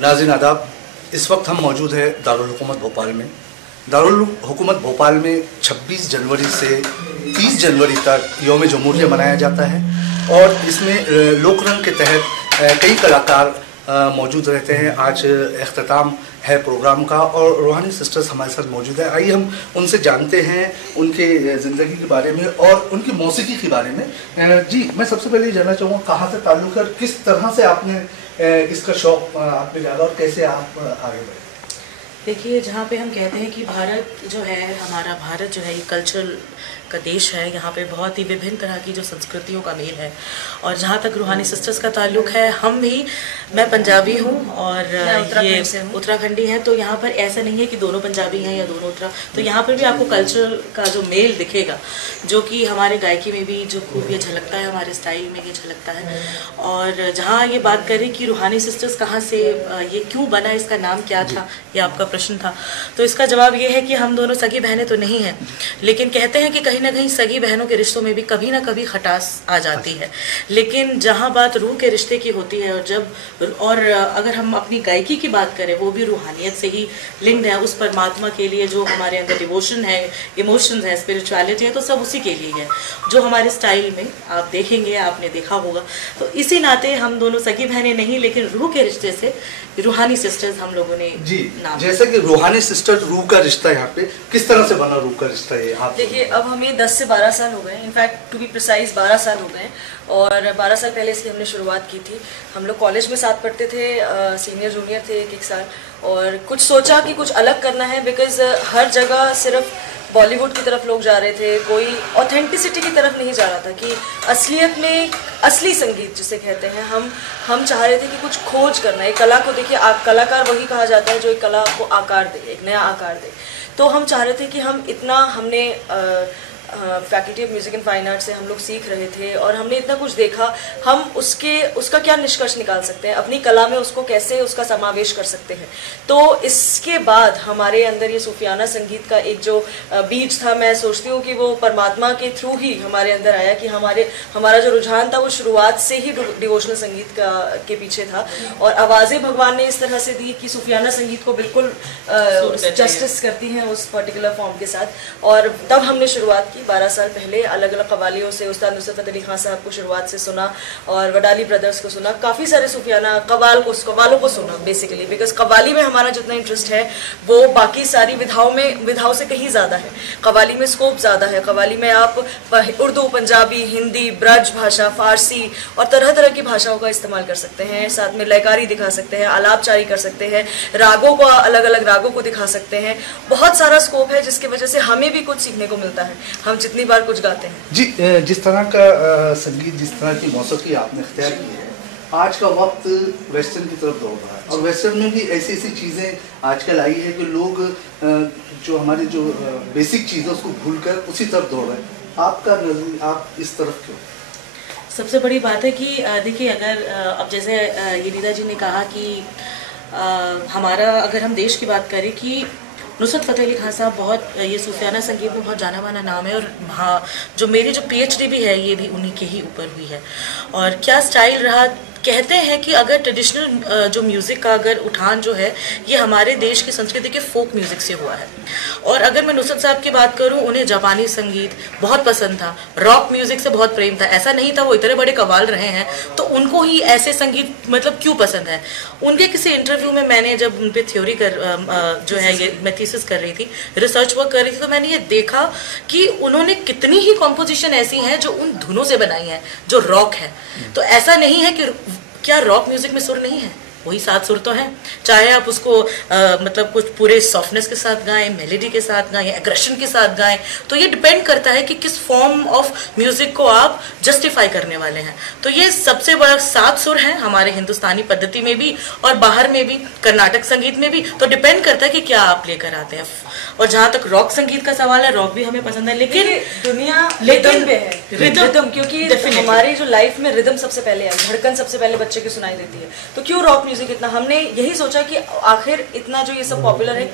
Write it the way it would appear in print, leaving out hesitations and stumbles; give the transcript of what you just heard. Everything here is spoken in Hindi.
नाज़रीन आदाब, इस वक्त हम मौजूद है दारुल हुकूमत भोपाल में। दारुल हुकूमत भोपाल में 26 जनवरी से 30 जनवरी तक यौम जमहूरिया मनाया जाता है और इसमें लोक रंग के तहत कई कलाकार मौजूद रहते हैं। आज अख्ताम है प्रोग्राम का और रूहानी सिस्टर्स हमारे साथ मौजूद है। आइए हम उनसे जानते हैं उनके ज़िंदगी के बारे में और उनकी मौसीकी के बारे में। जी, मैं सबसे पहले ये जानना चाहूँगा कहाँ से ताल्लुक़ है, किस तरह से आपने इसका शौक़ आपने जागा और कैसे आप आगे बढ़े? देखिए, जहाँ पे हम कहते हैं कि भारत जो है, हमारा भारत जो है ये कल्चरल का देश है। यहाँ पे बहुत ही विभिन्न तरह की जो संस्कृतियों का मेल है। और जहाँ तक रूहानी सिस्टर्स का ताल्लुक है, हम भी, मैं पंजाबी हूँ और ये उत्तराखंडी हैं, तो यहाँ पर ऐसा नहीं है कि दोनों पंजाबी हैं या दोनों उत्तरा, तो यहाँ पर भी आपको कल्चर का जो मेल दिखेगा, जो कि हमारे गायकी में भी जो खूब ये झलकता है, हमारे स्टाइल में ये झलकता है। और जहाँ ये बात करें कि रूहानी सिस्टर्स कहाँ से, ये क्यों बना, इसका नाम क्या था, ये आपका प्रश्न था, तो इसका जवाब ये है कि हम दोनों सगी बहनें तो नहीं हैं, लेकिन कहते हैं कि कहीं ना कहीं सगी बहनों के रिश्तों में भी कभी ना कभी खटास आ जाती है। लेकिन जहाँ बात रूह के रिश्ते की होती है और अगर हम अपनी गायकी की बात करें, वो भी रूहानियत से ही लिंक्ड है, उस परमात्मा के लिए जो हमारे अंदर डिवोशन है, इमोशंस है, स्पिरिचुअलिटी है, तो सब उसी के लिए है, जो हमारे स्टाइल में आप देखेंगे, आपने देखा होगा। तो इसी नाते हम दोनों सगी बहनें नहीं, लेकिन रूह के रिश्ते से रूहानी सिस्टर्स हम लोगों ने जी नाम। जैसे कि रूहानी सिस्टर रूह का रिश्ता, यहाँ पे किस तरह से बना रूह का रिश्ता? ये आप देखिए, अब हमें 10 से 12 साल हो गए, इनफैक्ट टू बी प्रिसाइज 12 साल हो गए। और 12 साल पहले इसकी हमने शुरुआत की थी। हम लोग कॉलेज में साथ पढ़ते थे, सीनियर जूनियर थे एक साल, और कुछ सोचा कि कुछ अलग करना है, बिकॉज हर जगह सिर्फ बॉलीवुड की तरफ लोग जा रहे थे, कोई ऑथेंटिसिटी की तरफ नहीं जा रहा था कि असलियत में असली संगीत जिसे कहते हैं, हम चाह रहे थे कि कुछ खोज करना है। कला को देखिए, कलाकार वही कहा जाता है जो एक कला को आकार दे, एक नया आकार दे। तो हम चाह रहे थे कि हमने faculty of music and fine art से हम लोग सीख रहे थे और हमने इतना कुछ देखा, हम उसका क्या निष्कर्ष निकाल सकते हैं, अपनी कला में उसको कैसे उसका समावेश कर सकते हैं। तो इसके बाद हमारे अंदर ये सूफियाना संगीत का एक जो बीज था, मैं सोचती हूँ कि वो परमात्मा के थ्रू ही हमारे अंदर आया कि हमारा जो रुझान था वो शुरुआत से ही डिवोशनल संगीत के पीछे था। और आवाज़ें भगवान ने इस तरह से दी कि सूफियाना संगीत को बिल्कुल जस्टिस करती हैं उस पर्टिकुलर फॉर्म के साथ। और तब हमने शुरुआत की 12 साल पहले अलग अलग कवालियों से। उस्ताद नुसरत अली खान साहब को शुरुआत से सुना और वडाली ब्रदर्स को सुना, काफ़ी सारे सूफियाना कवालों को सुना बेसिकली, बिकॉज कवाली में हमारा जितना इंटरेस्ट है वो बाकी सारी विधाओं से कहीं ज़्यादा है। कवाली में स्कोप ज़्यादा है। कवाली में आप उर्दू, पंजाबी, हिंदी, ब्रज भाषा, फारसी और तरह तरह की भाषाओं का इस्तेमाल कर सकते हैं। साथ में लयकारी दिखा सकते हैं, आलापचारी कर सकते हैं, रागों को, अलग अलग रागों को दिखा सकते हैं। बहुत सारा स्कोप है जिसकी वजह से हमें भी कुछ सीखने को मिलता है, हम जितनी बार कुछ गाते हैं। जी, जिस तरह का संगीत, जिस तरह की मौसीकी आपने इख्तियार की है, आज का वक्त वेस्टर्न की तरफ दौड़ रहा है और वेस्टर्न में भी ऐसी चीज़ें आजकल आई है कि लोग जो हमारी जो बेसिक चीज़ है उसको भूलकर उसी तरफ दौड़ रहे हैं। आपका नज़र, आप इस तरफ क्यों? सबसे बड़ी बात है कि देखिए, अगर अब जैसे यदीदा जी ने कहा कि हमारा, अगर हम देश की बात करें कि नुसरत फ़तेह अली खान साहब बहुत, ये सूफियाना संगीत में बहुत जाना माना नाम है। और हाँ, जो मेरी जो PhD भी है ये भी उन्हीं के ही ऊपर हुई है। और क्या स्टाइल रहा, कहते हैं कि अगर ट्रेडिशनल जो म्यूज़िक का अगर उठान जो है ये हमारे देश की संस्कृति के फोक म्यूज़िक से हुआ है। और अगर मैं नुसरत साहब की बात करूं, उन्हें जापानी संगीत बहुत पसंद था, रॉक म्यूज़िक से बहुत प्रेम था। ऐसा नहीं था वो इतने बड़े कवाल रहे हैं तो उनको ही ऐसे संगीत मतलब क्यों पसंद है। उनके किसी इंटरव्यू में मैंने जब उन पर थ्योरी जो है ये मैं थीसिस कर रही थी, रिसर्च वर्क कर रही थी, तो मैंने ये देखा कि उन्होंने कितनी ही कॉम्पोजिशन ऐसी हैं जो उन धुनों से बनाई हैं जो रॉक है। तो ऐसा नहीं है कि क्या रॉक म्यूजिक में सुर नहीं है, वही 7 सुर तो हैं। चाहे आप उसको मतलब कुछ पूरे सॉफ्टनेस के साथ गाएं, मेलोडी के साथ गाएं, एग्रेशन के साथ गाएं, तो ये डिपेंड करता है कि किस फॉर्म ऑफ म्यूजिक को आप जस्टिफाई करने वाले हैं। तो ये सबसे बड़ा 7 सुर हैं हमारे हिंदुस्तानी पद्धति में भी और बाहर में भी, कर्नाटक संगीत में भी। तो डिपेंड करता है कि क्या आप लेकर आते हैं। और जहाँ तक रॉक संगीत का सवाल है, रॉक भी हमें पसंद है, लेकिन दुनिया रिदम पे है, रिदम, क्योंकि हमारी जो लाइफ में रिदम सबसे पहले है, धड़कन सबसे पहले बच्चे की सुनाई देती है। तो क्यों रॉक म्यूजिक इतना, हमने यही सोचा कि आखिर इतना जो ये सब पॉपुलर है